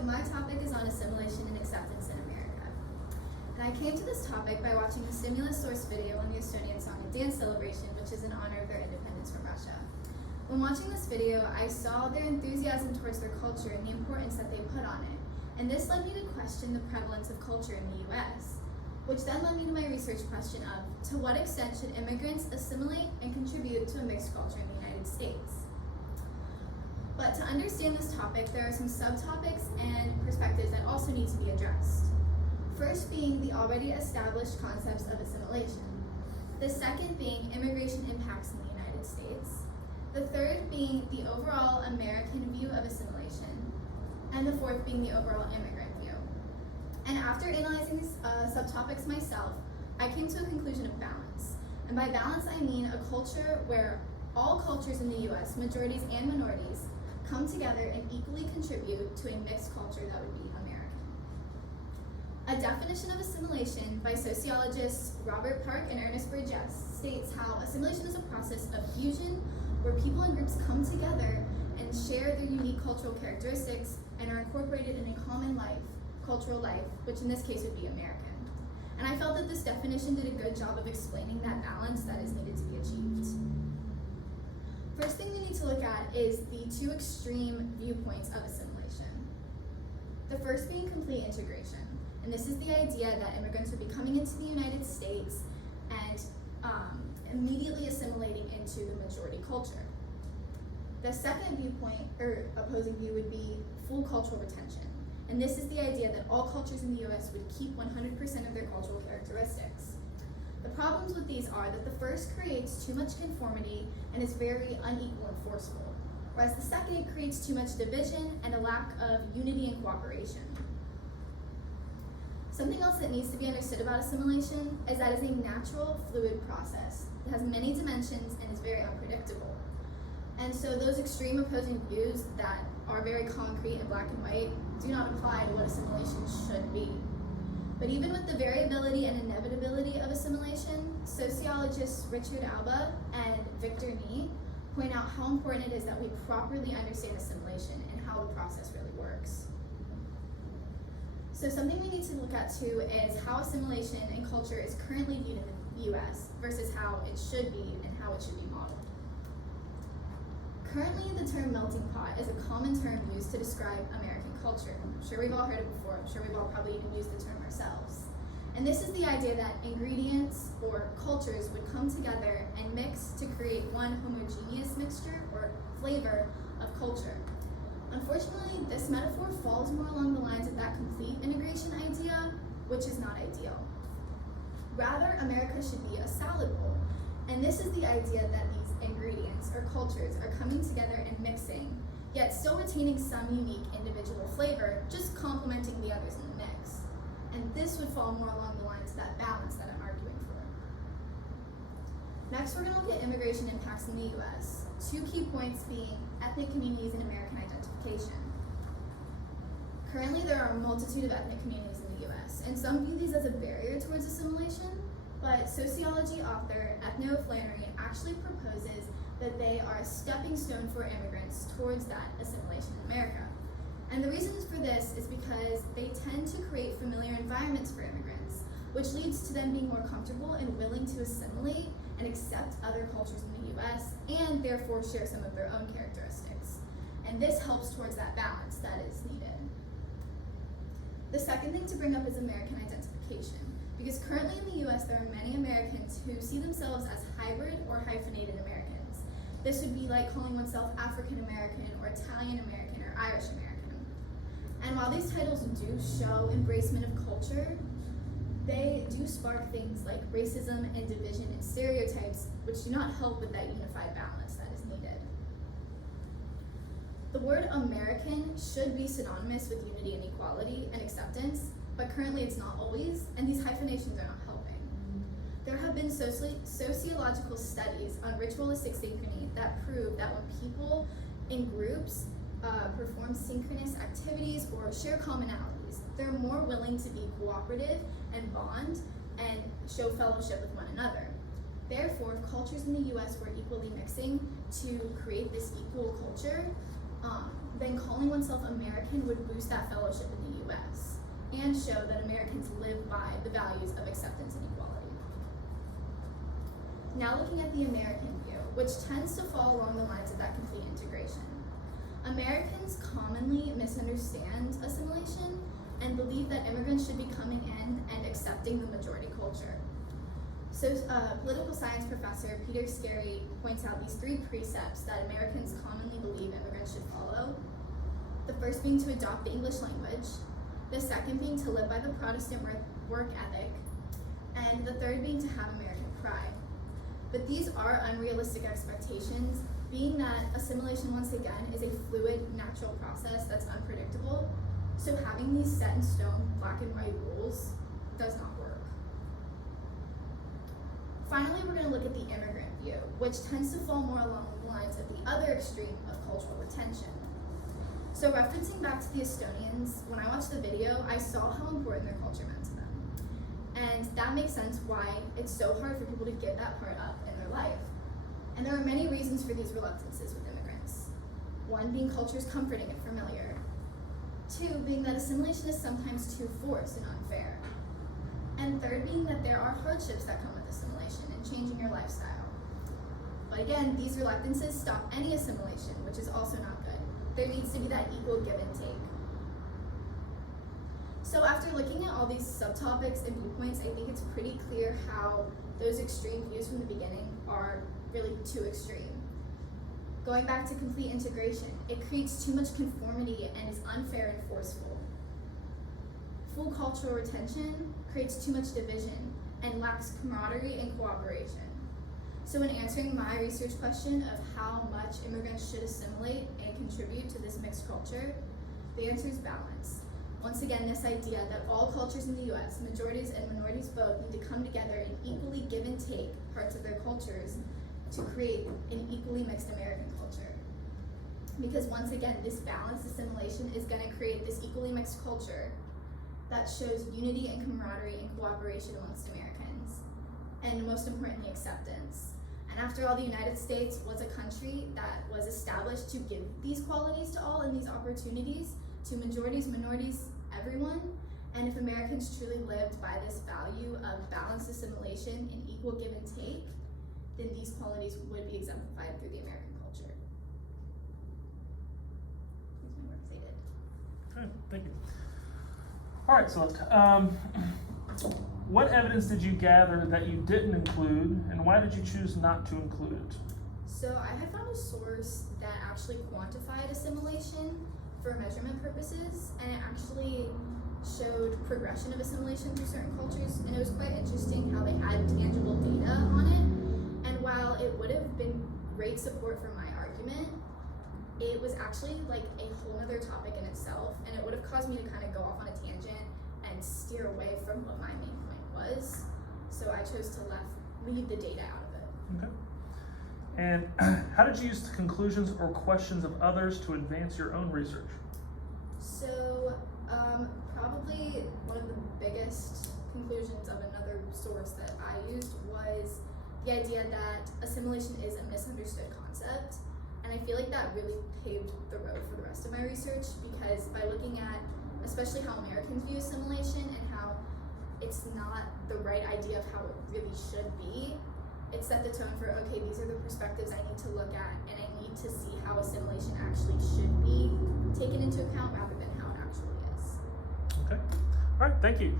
So my topic is on assimilation and acceptance in America. And I came to this topic by watching the Stimulus Source video on the Estonian Song and Dance Celebration, which is in honor of their independence from Russia. When watching this video, I saw their enthusiasm towards their culture and the importance that they put on it. And this led me to question the prevalence of culture in the US, which then led me to my research question of, to what extent should immigrants assimilate and contribute to a mixed culture in the United States? But to understand this topic, there are some subtopics and perspectives that also need to be addressed. First being the already established concepts of assimilation. The second being immigration impacts in the United States. The third being the overall American view of assimilation. And the fourth being the overall immigrant view. And after analyzing these subtopics myself, I came to a conclusion of balance. And by balance, I mean a culture where all cultures in the US, majorities and minorities, come together and equally contribute to a mixed culture that would be American. A definition of assimilation by sociologists Robert Park and Ernest Burgess states how assimilation is a process of fusion where people and groups come together and share their unique cultural characteristics and are incorporated in a common life, cultural life, which in this case would be American. And I felt that this definition did a good job of explaining that balance that is needed to be achieved. First thing we need to look at is the two extreme viewpoints of assimilation. The first being complete integration. And this is the idea that immigrants would be coming into the United States and immediately assimilating into the majority culture. The second viewpoint, or opposing view, would be full cultural retention. And this is the idea that all cultures in the US would keep 100% of their cultural characteristics. The problems with these are that the first creates too much conformity and is very unequal and forceful, whereas the second creates too much division and a lack of unity and cooperation. Something else that needs to be understood about assimilation is that it's a natural, fluid process. It has many dimensions and is very unpredictable. And so those extreme opposing views that are very concrete and black and white do not apply to what assimilation should be. But even with the variability and inevitability of assimilation, sociologists Richard Alba and Victor Nee point out how important it is that we properly understand assimilation and how the process really works. So something we need to look at too is how assimilation and culture is currently viewed in the US versus how it should be and how it should be modeled. Currently, the term melting pot is a common term used to describe American culture. I'm sure we've all heard it before. I'm sure we've all probably even used the term ourselves. And this is the idea that ingredients or cultures would come together and mix to create one homogeneous mixture or flavor of culture. Unfortunately, this metaphor falls more along the lines of that complete integration idea, which is not ideal. Rather, America should be a salad bowl. And this is the idea that these ingredients or cultures are coming together and mixing, yet still retaining some unique individual flavor, just complementing the others in the mix. And this would fall more along the lines of that balance that I'm arguing for. Next, we're going to look at immigration impacts in the US. Two key points being ethnic communities and American identification. Currently, there are a multitude of ethnic communities in the US, and some view these as a barrier towards assimilation, but sociology author Ethno Flannery actually proposes that they are a stepping stone for immigrants towards that assimilation in America. And the reasons for this is because they tend to create familiar environments for immigrants, which leads to them being more comfortable and willing to assimilate and accept other cultures in the US and therefore share some of their own characteristics. And this helps towards that balance that is needed. The second thing to bring up is American identification. Because currently in the US, there are many Americans who see themselves as hybrid or hyphenated Americans. This would be like calling oneself African American or Italian American or Irish American. And while these titles do show embracement of culture, they do spark things like racism and division and stereotypes, which do not help with that unified balance that is needed. The word American should be synonymous with unity and equality and acceptance, but currently it's not always, and these hyphenations are not helping. There have been sociological studies on ritualistic synchrony that prove that when people in groups perform synchronous activities or share commonalities, they're more willing to be cooperative and bond and show fellowship with one another. Therefore, if cultures in the US were equally mixing to create this equal culture, then calling oneself American would boost that fellowship in the US and show that Americans live by the values of acceptance and equality. Now looking at the American view, which tends to fall along the lines of that complete integration. Americans commonly misunderstand assimilation and believe that immigrants should be coming in and accepting the majority culture. So political science professor Peter Scarry points out these 3 precepts that Americans commonly believe immigrants should follow. The first being to adopt the English language, the second being to live by the Protestant work ethic, and the third being to have American pride. But these are unrealistic expectations, being that assimilation, once again, is a fluid, natural process that's unpredictable. So having these set in stone, black and white rules does not work. Finally, we're going to look at the immigrant view, which tends to fall more along the lines of the other extreme of cultural retention. So referencing back to the Estonians, when I watched the video, I saw how important their culture meant to them. And that makes sense why it's so hard for people to give that part up in their life. And there are many reasons for these reluctances with immigrants. 1 being culture's comforting and familiar. 2 being that assimilation is sometimes too forced and unfair. And 3rd being that there are hardships that come with assimilation and changing your lifestyle. But again, these reluctances stop any assimilation, which is also not good. There needs to be that equal give and take. So after looking at all these subtopics and viewpoints, I think it's pretty clear how those extreme views from the beginning are really too extreme. Going back to complete integration, it creates too much conformity and is unfair and forceful. Full cultural retention creates too much division and lacks camaraderie and cooperation. So in answering my research question of how much immigrants should assimilate and contribute to this mixed culture, the answer is balance. Once again, this idea that all cultures in the US, majorities and minorities both, need to come together and equally give and take parts of their cultures to create an equally mixed American culture. Because once again, this balanced assimilation is going to create this equally mixed culture that shows unity and camaraderie and cooperation amongst Americans, and most importantly, acceptance. And after all, the United States was a country that was established to give these qualities to all and these opportunities to majorities, minorities, everyone. And if Americans truly lived by this value of balanced assimilation and equal give and take, then these qualities would be exemplified through the American culture. Here's my work stated. Okay, thank you. All right, Celeste. What evidence did you gather that you didn't include, and why did you choose not to include it? So I had found a source that actually quantified assimilation for measurement purposes, and it actually showed progression of assimilation through certain cultures, and it was quite interesting how they had tangible data on it. And while it would have been great support for my argument, it was actually like a whole other topic in itself, and it would have caused me to kind of go off on a tangent and steer away from what my main point was. So I chose to leave the data out of it. Okay. And how did you use the conclusions or questions of others to advance your own research? So probably one of the biggest conclusions of another source that I used was the idea that assimilation is a misunderstood concept. And I feel like that really paved the road for the rest of my research, because by looking at especially how Americans view assimilation and how it's not the right idea of how it really should be, it set the tone for, okay, these are the perspectives I need to look at, and I need to see how assimilation actually should be taken into account rather than how it actually is. Okay. All right, thank you.